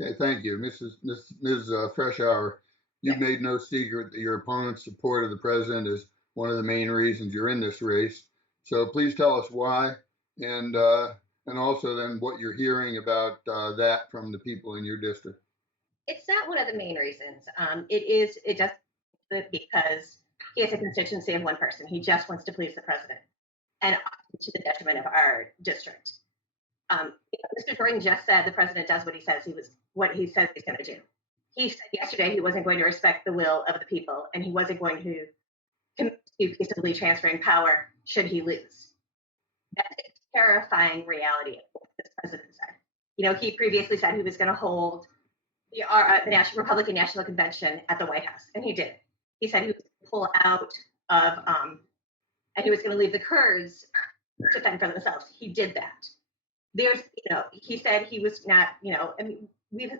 Okay, thank you. Ms. Freshour, you've Yes. made no secret that your opponent's support of the president is one of the main reasons you're in this race. So please tell us why, and uh, and also then what you're hearing about that from the people in your district. It's not one of the main reasons. It just because he has a constituency of one person. He just wants to please the president, and often to the detriment of our district. Mr. Jordan just said the president does what he says he's going to do. He said yesterday he wasn't going to respect the will of the people, and he wasn't going to commit to peaceably transferring power should he lose. That's a terrifying reality of what this president said. He previously said he was going to hold the National Republican National Convention at the White House, and he did. He said he was going to pull out of, and he was going to leave the Kurds to fend for themselves. He did that. He said he was not, I mean, we've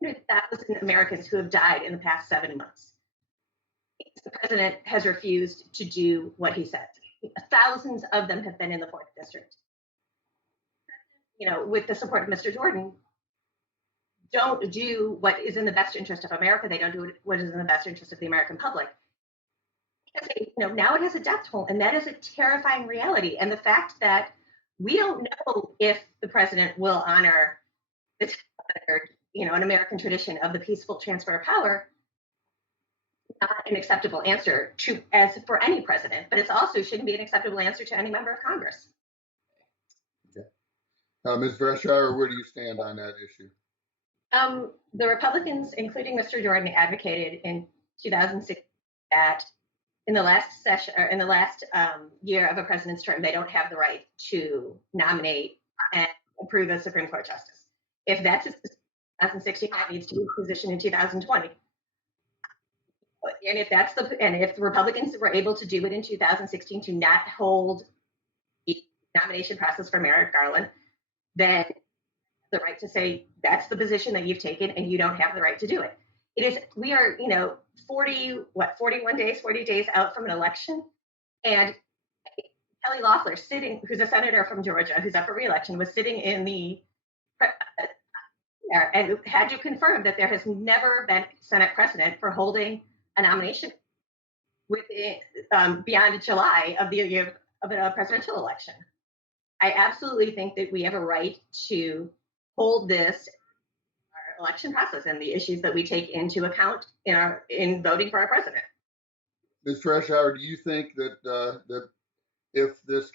100,000 Americans who have died in the past 7 months. The president has refused to do what he said. Thousands of them have been in the fourth district. With the support of Mr. Jordan, don't do what is in the best interest of America. They don't do what is in the best interest of the American public. Now it has a death toll, and that is a terrifying reality. And the fact that we don't know if the president will honor this, an American tradition of the peaceful transfer of power, not an acceptable answer to as for any president, but it also shouldn't be an acceptable answer to any member of Congress. Okay. Ms. Freshour, where do you stand on that issue? The Republicans, including Mr. Jordan, advocated in 2006 that in the last session or in the last year of a president's term, they don't have the right to nominate and approve a Supreme Court justice. If that's 2016, that needs to be positioned in 2020. And if the Republicans were able to do it in 2016 to not hold the nomination process for Merrick Garland, then the right to say that's the position that you've taken and you don't have the right to do it. We are 40 days out from an election, and Kelly Loeffler who's a senator from Georgia who's up for re-election, was sitting in the and had to confirm that there has never been Senate precedent for holding a nomination beyond July of the year of a presidential election. I absolutely think that we have a right to hold this our election process and the issues that we take into account in voting for our president. Ms. Freshour, do you think that if this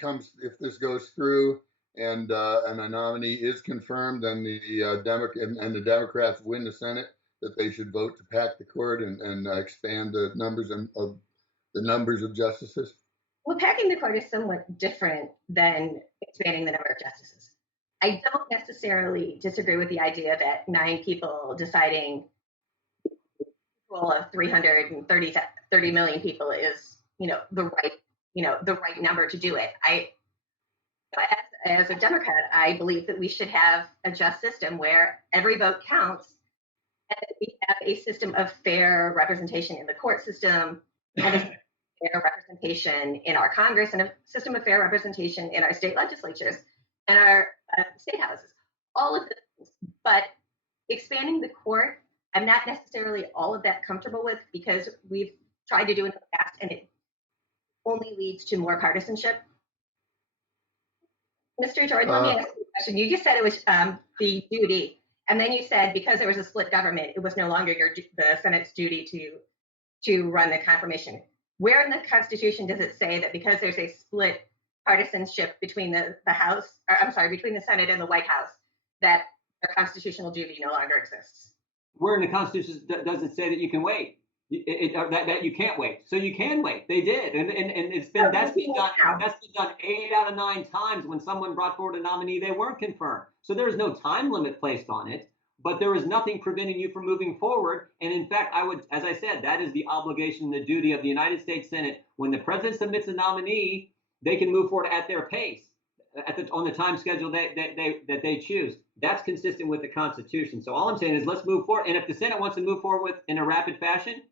goes through and a nominee is confirmed and the Democrats win the Senate, that they should vote to pack the court and expand the numbers of justices? Well, packing the court is somewhat different than expanding the number of justices. I don't necessarily disagree with the idea that 9 people deciding of 330 million people is, the right number to do it. As a Democrat, I believe that we should have a just system where every vote counts, and we have a system of fair representation in the court system, and a fair representation in our Congress, and a system of fair representation in our state legislatures and our state houses. All of this, but expanding the court, I'm not necessarily all of that comfortable with, because we've tried to do it in the past and it only leads to more partisanship. Mr. Jordan, let me ask you a question. You just said it was the duty, and then you said because there was a split government, it was no longer the Senate's duty to run the confirmation. Where in the Constitution does it say that because there's a split partisanship between between the Senate and the White House, that the constitutional duty no longer exists? Where in the Constitution does it say that you can wait? That you can't wait. So you can wait. They did, and that's been done 8 out of 9 times when someone brought forward a nominee they weren't confirmed. So there is no time limit placed on it, but there is nothing preventing you from moving forward. And in fact, as I said, that is the obligation, the duty of the United States Senate. When the president submits a nominee, they can move forward at their pace, on the time schedule that they choose. That's consistent with the Constitution. So all I'm saying is let's move forward. And if the Senate wants to move forward in a rapid fashion,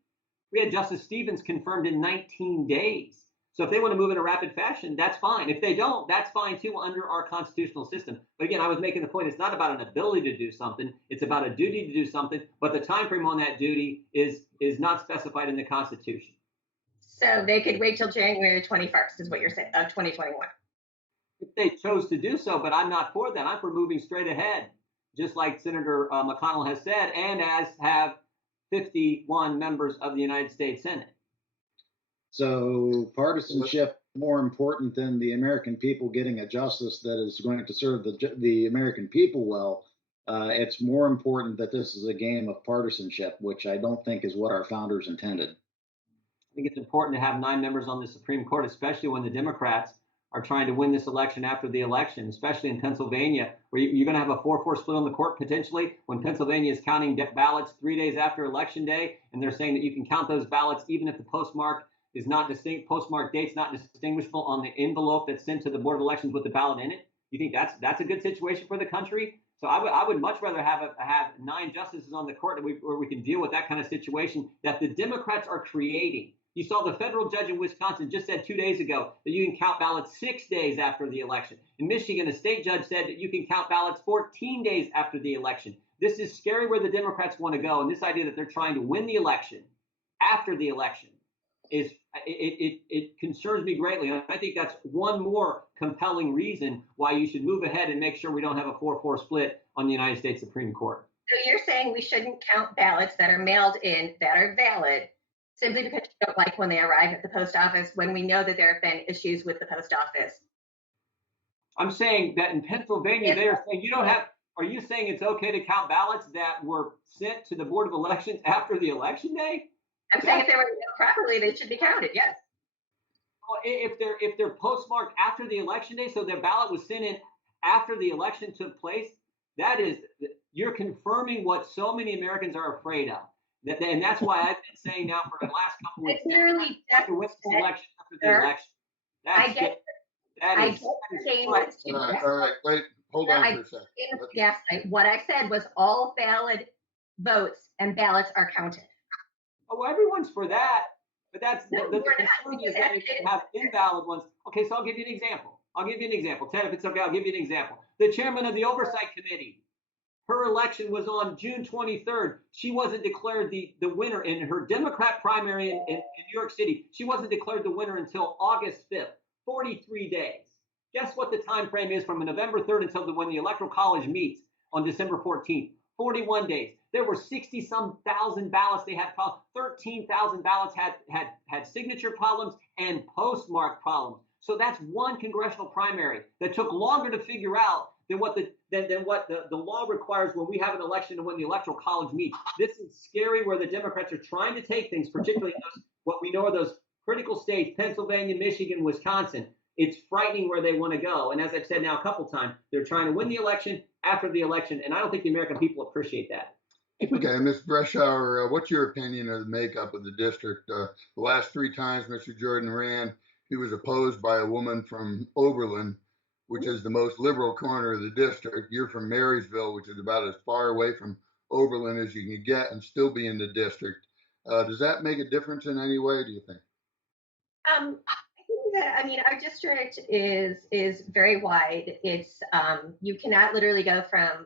we had Justice Stevens confirmed in 19 days. So if they want to move in a rapid fashion, that's fine. If they don't, that's fine too under our constitutional system. But again, I was making the point, it's not about an ability to do something, it's about a duty to do something, but the time frame on that duty is not specified in the Constitution. So they could wait till January 21st, is what you're saying, of 2021. If they chose to do so, but I'm not for that. I'm for moving straight ahead, just like Senator McConnell has said, and as have 51 members of the United States Senate. So partisanship more important than the American people getting a justice that is going to serve the American people well. It's more important that this is a game of partisanship, which I don't think is what our founders intended. I think it's important to have 9 members on the Supreme Court, especially when the Democrats are trying to win this election after the election, especially in Pennsylvania, where you're going to have a 4-4 split on the court potentially when Pennsylvania is counting ballots 3 days after Election Day, and they're saying that you can count those ballots even if the postmark is not distinct, postmark date's not distinguishable on the envelope that's sent to the Board of Elections with the ballot in it. You think that's a good situation for the country? So I would much rather have 9 justices on the court where we can deal with that kind of situation that the Democrats are creating. You saw the federal judge in Wisconsin just said 2 days ago that you can count ballots 6 days after the election. In Michigan, a state judge said that you can count ballots 14 days after the election. This is scary where the Democrats want to go, and this idea that they're trying to win the election after the election is it concerns me greatly. And I think that's one more compelling reason why you should move ahead and make sure we don't have a 4-4 split on the United States Supreme Court. So you're saying we shouldn't count ballots that are mailed in that are valid simply because you don't like when they arrive at the post office, when we know that there have been issues with the post office? I'm saying that in Pennsylvania, they are saying you don't have. Are you saying it's okay to count ballots that were sent to the Board of Elections after the election day? I'm saying if they were mailed properly, they should be counted. Yes. If they're postmarked after the election day, so their ballot was sent in after the election took place, you're confirming what so many Americans are afraid of. And that's why I've been saying now for the last couple of weeks, literally to win this election after the election. I get all right, wait, hold on for a second. Yes, what I said was all valid votes and ballots are counted. Oh, well, everyone's for that, but that's the concern is that you have invalid ones. Okay, so I'll give you an example. Ted, if it's okay, I'll give you an example. The chairman of the Oversight Committee, her election was on June 23rd. She wasn't declared the winner in her Democrat primary in New York City. She wasn't declared the winner until August 5th, 43 days. Guess what the time frame is from November 3rd until when the Electoral College meets on December 14th? 41 days. There were 60-some thousand ballots. They had 13,000 ballots had signature problems and postmark problems. So that's one congressional primary that took longer to figure out than what the law requires when we have an election and when the Electoral College meets. This is scary where the Democrats are trying to take things, particularly in what we know are those critical states, Pennsylvania, Michigan, Wisconsin. It's frightening where they want to go. And as I've said now a couple times, they're trying to win the election after the election. And I don't think the American people appreciate that. Okay, Ms. Freshour, what's your opinion of the makeup of the district? The last 3 times Mr. Jordan ran, he was opposed by a woman from Oberlin, which is the most liberal corner of the district. You're from Marysville, which is about as far away from Oberlin as you can get and still be in the district. Does that make a difference in any way, do you think? I think that, our district is very wide. It's you cannot literally go from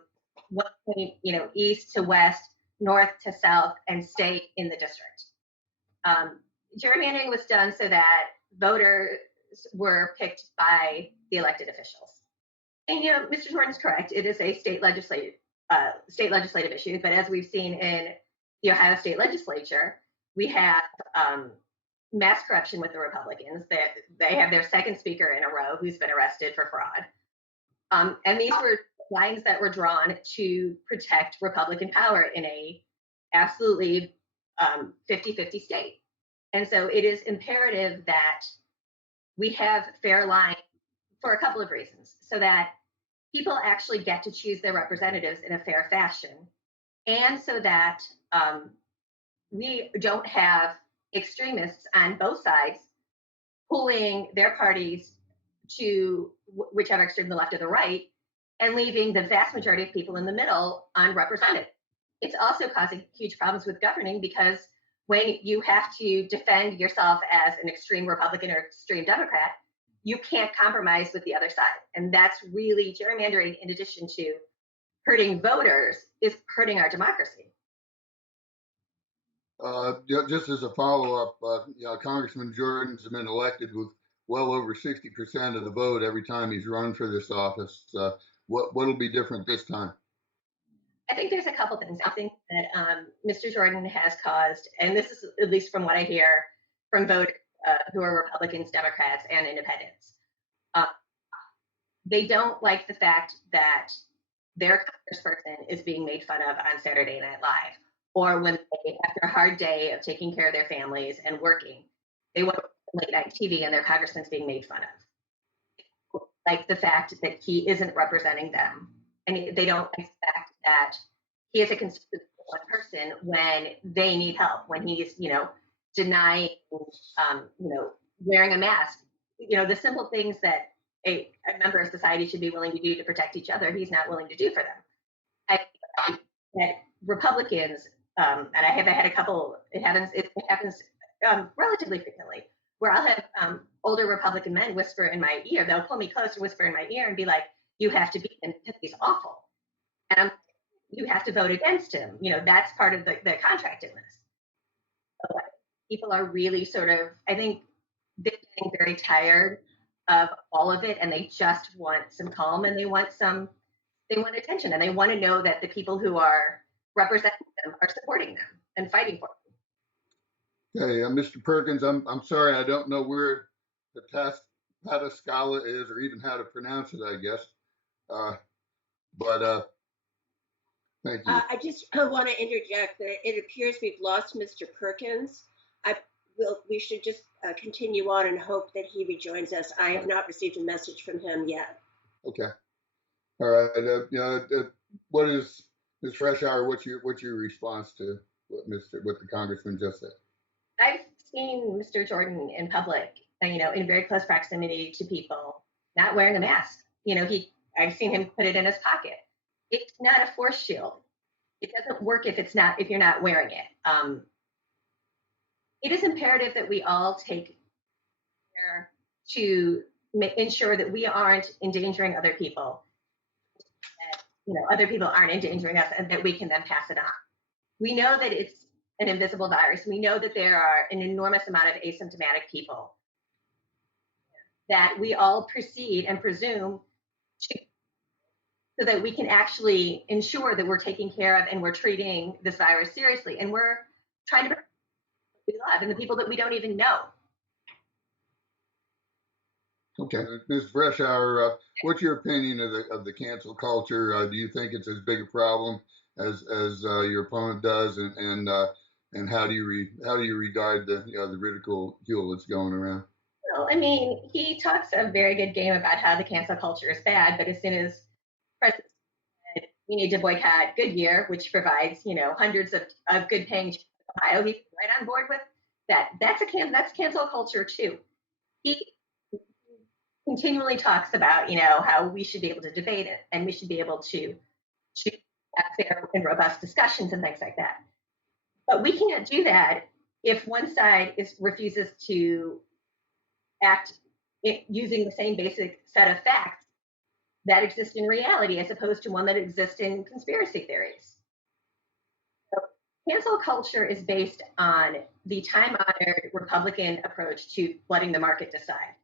one point, east to west, north to south, and stay in the district. Gerrymandering was done so that voters were picked by the elected officials. And Mr. Jordan's correct. It is a state legislative issue. But as we've seen in the Ohio State Legislature, we have mass corruption with the Republicans. They have their second speaker in a row who's been arrested for fraud. And these were lines that were drawn to protect Republican power in a absolutely 50-50 state. And so it is imperative that we have fair lines for a couple of reasons, so that people actually get to choose their representatives in a fair fashion, and so that we don't have extremists on both sides pulling their parties to whichever extreme, the left or the right, and leaving the vast majority of people in the middle unrepresented. It's also causing huge problems with governing because when you have to defend yourself as an extreme Republican or extreme Democrat, you can't compromise with the other side. And that's really gerrymandering, in addition to hurting voters, is hurting our democracy. Just as a follow-up, Congressman Jordan's been elected with well over 60% of the vote every time he's run for this office. What'll be different this time? I think there's a couple things. I think that Mr. Jordan has caused, and this is at least from what I hear from voters who are Republicans, Democrats, and independents, they don't like the fact that their congressperson is being made fun of on Saturday Night Live, or when they, after a hard day of taking care of their families and working, they want late night TV and their congressman's being made fun of. Like the fact that he isn't representing them, and they don't like the fact that he is a conservative one person when they need help, when he's, denying, wearing a mask, the simple things that a member of society should be willing to do to protect each other, he's not willing to do for them. I think that Republicans, and I have had a couple, it happens relatively frequently, where I'll have older Republican men whisper in my ear, they'll pull me close and whisper in my ear and be like, you have to beat him, he's awful. And you have to vote against him. That's part of the contract in this. So people are really sort of, I think they're getting very tired of all of it, and they just want some calm, and they want attention, and they want to know that the people who are representing them are supporting them and fighting for them. Okay, Mr. Perkins, I'm sorry, I don't know where the Scala is, or even how to pronounce it, I guess. But thank you. I just want to interject that it appears we've lost Mr. Perkins. We should just continue on and hope that he rejoins us. I have not received a message from him yet. Okay. All right. What is Ms. Freshour? What's your response to what the congressman just said? I've seen Mr. Jordan in public, in very close proximity to people, not wearing a mask. I've seen him put it in his pocket. It's not a force shield. It doesn't work if you're not wearing it. It is imperative that we all take care to ensure that we aren't endangering other people, that other people aren't endangering us, and that we can then pass it on. We know that it's an invisible virus. We know that there are an enormous amount of asymptomatic people that we all proceed and presume to, so that we can actually ensure that we're taking care of and we're treating this virus seriously, and we're trying to protect the people we love and the people that we don't even know. Okay, Ms. Freshour, what's your opinion of the cancel culture? Do you think it's as big a problem as your opponent does, and how do you regard the ridicule that's going around? Well, I mean, he talks a very good game about how the cancel culture is bad, but as soon as President said we need to boycott Goodyear, which provides hundreds of good paying jobs in Ohio, he's right on board with that. That's cancel culture too. He continually talks about how we should be able to debate it, and we should be able to have fair and robust discussions and things like that. But we can't do that if one side refuses to act using the same basic set of facts that exist in reality, as opposed to one that exists in conspiracy theories. So cancel culture is based on the time-honored Republican approach to letting the market decide.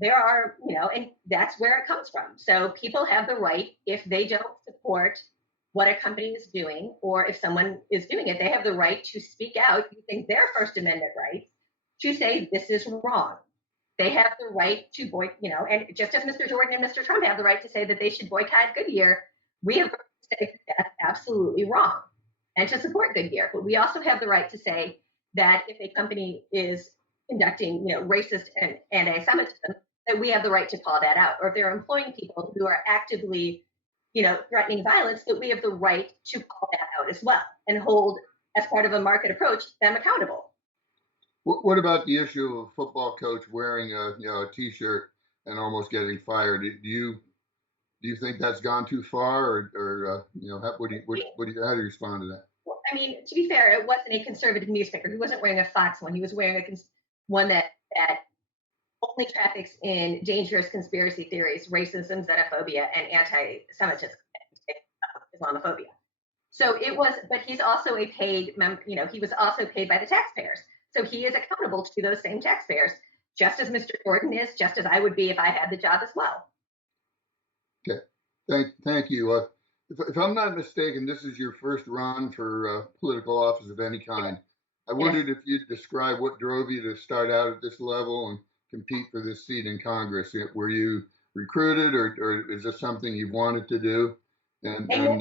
There are, and that's where it comes from. So people have the right, if they don't support what a company is doing, or if someone is doing it, they have the right to speak out using their First Amendment rights to say this is wrong. They have the right to and just as Mr. Jordan and Mr. Trump have the right to say that they should boycott Goodyear, we have the right to say that's absolutely wrong and to support Goodyear. But we also have the right to say that if a company is conducting, racist and anti-Semitism, that we have the right to call that out. Or if they're employing people who are actively, threatening violence, that we have the right to call that out as well and hold, as part of a market approach, them accountable. What about the issue of a football coach wearing a T-shirt and almost getting fired? Do you think that's gone too far, or how do you respond to that? Well, I mean, to be fair, it wasn't a conservative newspaper. He wasn't wearing a Fox one. He was wearing one that only traffics in dangerous conspiracy theories, racism, xenophobia, and anti-Semitism, Islamophobia. So it was, but he's also a paid member. He was also paid by the taxpayers. So he is accountable to those same taxpayers, just as Mr. Jordan is, just as I would be if I had the job as well. Okay, thank you. If I'm not mistaken, this is your first run for political office of any kind. I wondered if you'd describe what drove you to start out at this level and compete for this seat in Congress. Were you recruited, or is this something you wanted to do? And go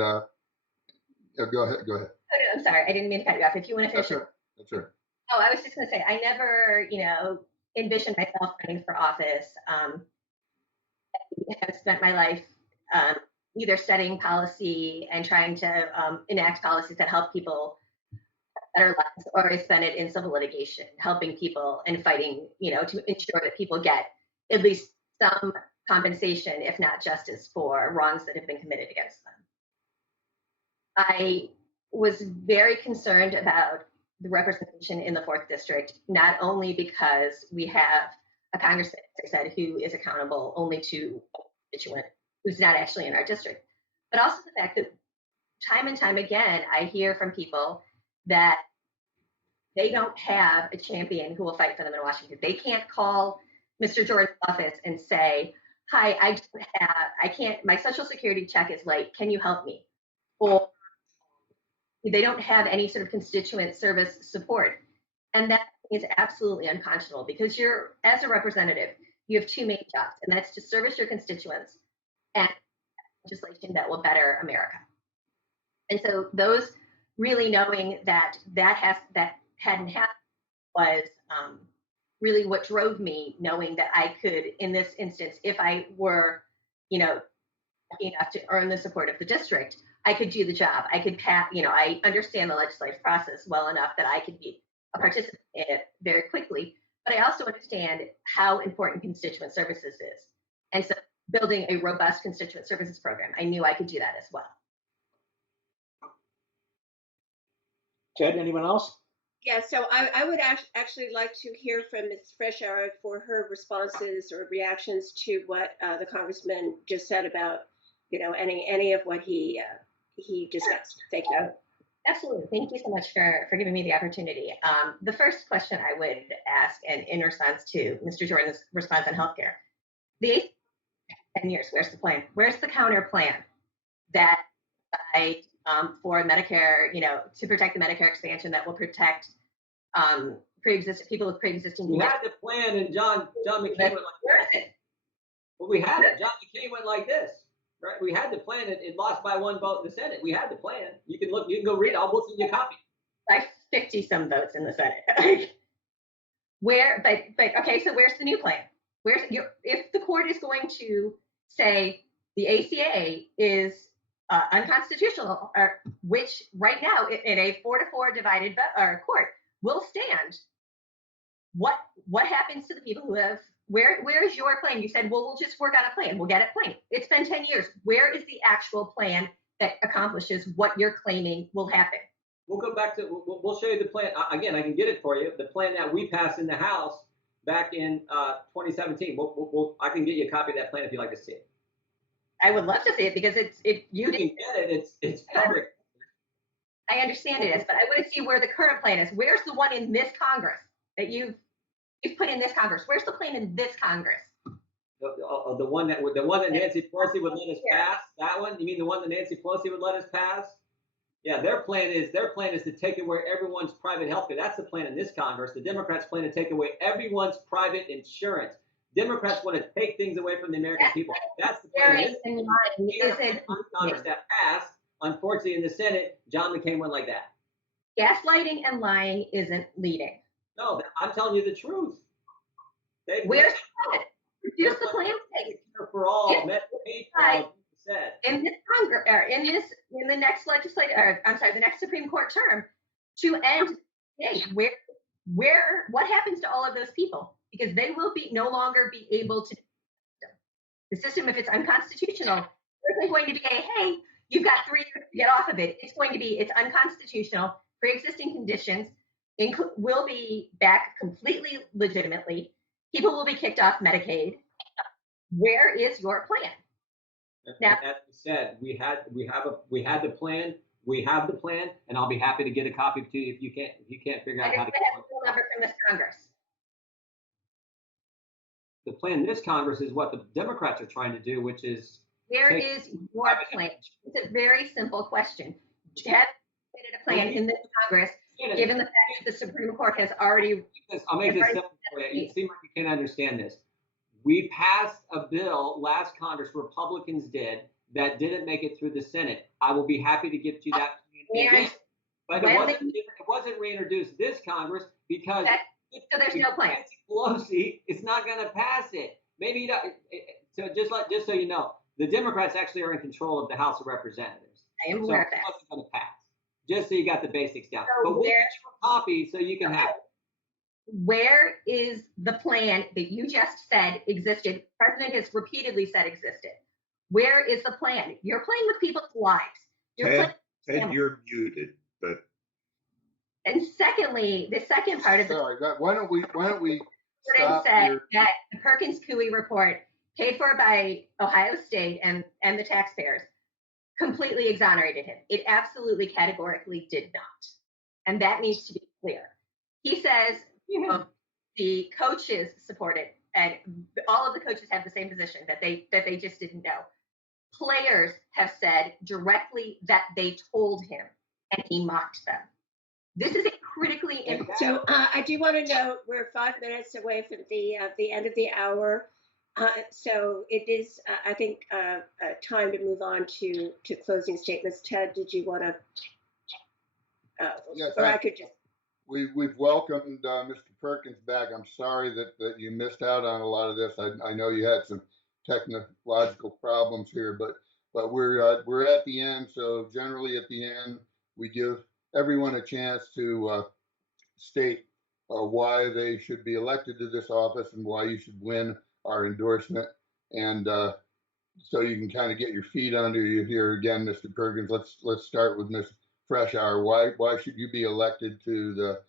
ahead. Oh, no, I'm sorry, I didn't mean to cut you off. If you want to finish. That's right. Oh, I was just going to say, I never, envisioned myself running for office. I have spent my life either studying policy and trying to enact policies that help people better lives, or I spent it in civil litigation, helping people and fighting, to ensure that people get at least some compensation, if not justice, for wrongs that have been committed against them. I was very concerned about the representation in the 4th District, not only because we have a congressman, as I said, who is accountable only to a constituent who's not actually in our district, but also the fact that time and time again, I hear from people that they don't have a champion who will fight for them in Washington. They can't call Mr. Jordan's office and say, hi, I can't, my Social Security check is late. Can you help me? Or they don't have any sort of constituent service support. And that is absolutely unconscionable, because as a representative, you have two main jobs, and that's to service your constituents and legislation that will better America. And so those really knowing that hadn't happened was really what drove me, knowing that I could, in this instance, if I were, lucky enough to earn the support of the district, I could do the job. I could I understand the legislative process well enough that I could be a participant in it very quickly. But I also understand how important constituent services is. And so building a robust constituent services program, I knew I could do that as well. Ted, anyone else? Yeah, so I would actually like to hear from Ms. Freshour for her responses or reactions to what the congressman just said about, any of what he discussed. Thank you. Absolutely. Thank you so much for giving me the opportunity. The first question I would ask, and in response to Mr. Jordan's response on healthcare, the 10 years, where's the plan? Where's the counter plan that for Medicare, to protect the Medicare expansion that will protect people with pre-existing We conditions? had the plan, and John McCain went like this. Well, we had it. John McCain went like this. Right? We had the plan. It lost by one vote in the Senate. We had the plan. You can look. You can go read it. We'll send you a copy. Like 50 some votes in the Senate. Okay, so where's the new plan? If the court is going to say the ACA is unconstitutional, which right now in a 4-4 divided court will stand, what happens to the people who have? Where is your plan? You said, well, we'll just work on a plan. We'll get a plan. It's been 10 years. Where is the actual plan that accomplishes what you're claiming will happen? We'll go back to. We'll show you the plan again. I can get it for you. The plan that we passed in the House back in 2017. I can get you a copy of that plan if you'd like to see it. I would love to see it, because you can get it. It's public. I understand it is, but I want to see where the current plan is. Where's the one in this Congress that you've put in this Congress? Where's the plan in this Congress? The one that Nancy Pelosi would let us pass. That one? You mean the one that Nancy Pelosi would let us pass? Yeah, their plan is to take away everyone's private health care. That's the plan in this Congress. The Democrats plan to take away everyone's private insurance. Democrats want to take things away from the American people. That's the plan. Congress that passed. Unfortunately, in the Senate, John McCain went like that. Gaslighting and lying isn't leading. No, I'm telling you the truth. Where's the plan? Here's the plan. For all, Medicaid for all. Said. In this Congress, in the next the next Supreme Court term, to end what happens to all of those people? Because they will no longer be able to. The system, if it's unconstitutional, there's going to be hey, You've got 3 years to get off of it. It's unconstitutional. Pre-existing conditions will be back completely legitimately. People will be kicked off Medicaid. Where is your plan? Now, as we said, we had the plan. We have the plan, and I'll be happy to get a copy to you if you can't figure out how to. I have a number from this Congress. The plan this Congress is what the Democrats are trying to do, which is. Where is your plan? It's a very simple question. Have you created a plan in this Congress, given the fact that the Supreme Court has already? I'll make this simple for you. You seem like you can't understand this. We passed a bill last Congress, Republicans did, that didn't make it through the Senate. I will be happy to give you that. But it wasn't reintroduced this Congress because so there's no plan. Pelosi is not going to pass it. Maybe you don't. So just so you know, the Democrats actually are in control of the House of Representatives. I am aware of that. It wasn't going to pass. Just so you got the basics down. So but we'll get you a copy so you can have it. Where is the plan that you just said existed? The president has repeatedly said existed. Where is the plan? You're playing with people's lives. Ted, you're muted. But and secondly, the second part of the why don't we stop said here? that the Perkins Coie report, paid for by Ohio State and the taxpayers, completely exonerated him. It absolutely categorically did not, and that needs to be clear. He says the coaches support it, and all of the coaches have the same position that they just didn't know. Players have said directly that they told him, and he mocked them. This is a critically important. So I do want to note we're 5 minutes away from the end of the hour. So it is, I think, time to move on to closing statements. Ted, did you want to? Yes, or I could just. We've welcomed Mr. Perkins back. I'm sorry that you missed out on a lot of this. I know you had some technological problems here, but we're at the end. So generally at the end, we give everyone a chance to state why they should be elected to this office and why you should win our endorsement. And so you can kind of get your feet under you here again, Mr. Perkins. Let's start with Ms. Freshour. Why should you be elected to the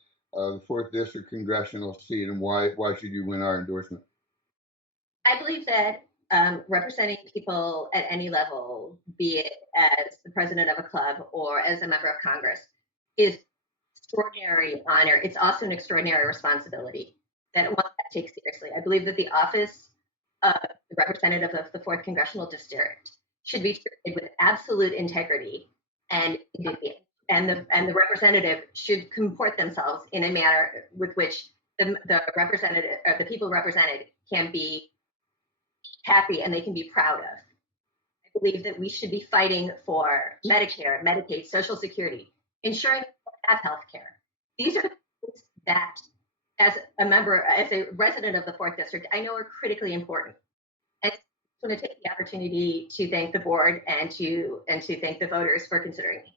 4th District congressional seat, and why should you win our endorsement? I believe that representing people at any level, be it as the president of a club or as a member of Congress, is extraordinary honor. It's also an extraordinary responsibility that one has to take seriously. I believe that the office of the representative of the 4th Congressional District should be treated with absolute integrity and dignity. And the representative should comport themselves in a manner with which the representative or the people represented can be happy and they can be proud of. I believe that we should be fighting for Medicare, Medicaid, Social Security, ensuring that people have health care. These are things that, as a resident of the 4th District, I know are critically important. And I just want to take the opportunity to thank the board and to thank the voters for considering me.